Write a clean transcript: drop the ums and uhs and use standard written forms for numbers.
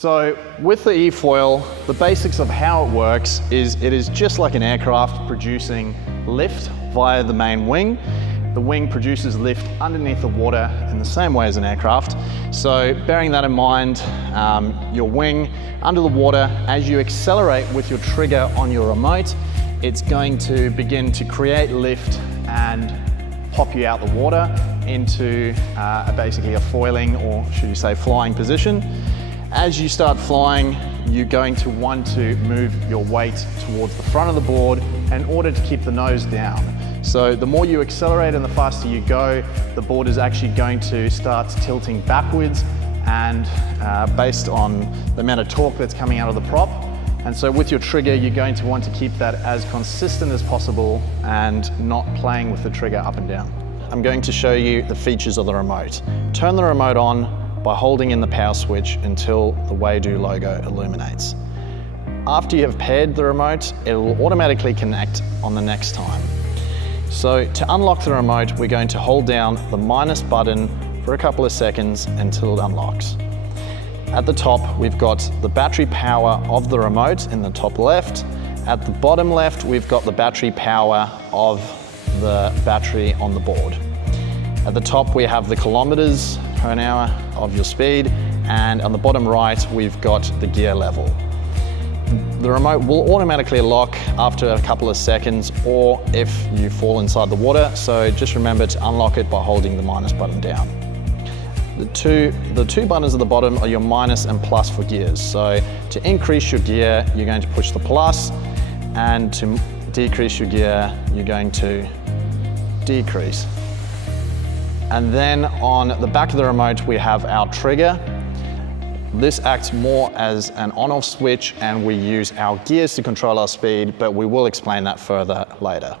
So with the efoil, the basics of how it works is it is just like an aircraft producing lift via the main wing. The wing produces lift underneath the water in the same way as an aircraft. So bearing that in mind, your wing under the water, as you accelerate with your trigger on your remote, it's going to begin to create lift and pop you out the water into basically a foiling, or should you say flying position. As you start flying, you're going to want to move your weight towards the front of the board in order to keep the nose down. So the more you accelerate and the faster you go, the board is actually going to start tilting backwards, and based on the amount of torque that's coming out of the prop. And so with your trigger, you're going to want to keep that as consistent as possible and not playing with the trigger up and down. I'm going to show you the features of the remote. Turn the remote on by holding in the power switch until the Waydoo logo illuminates. After you have paired the remote, it will automatically connect on the next time. So to unlock the remote, we're going to hold down the minus button for a couple of seconds until it unlocks. At the top, we've got the battery power of the remote in the top left. At the bottom left, we've got the battery power of the battery on the board. At the top, we have the kilometers per hour of your speed, and on the bottom right, we've got the gear level. The remote will automatically lock after a couple of seconds, or if you fall inside the water, so just remember to unlock it by holding the minus button down. The two buttons at the bottom are your minus and plus for gears. So to increase your gear, you're going to push the plus, and to decrease your gear, you're going to decrease. And then on the back of the remote, we have our trigger. This acts more as an on-off switch, and we use our gears to control our speed, but we will explain that further later.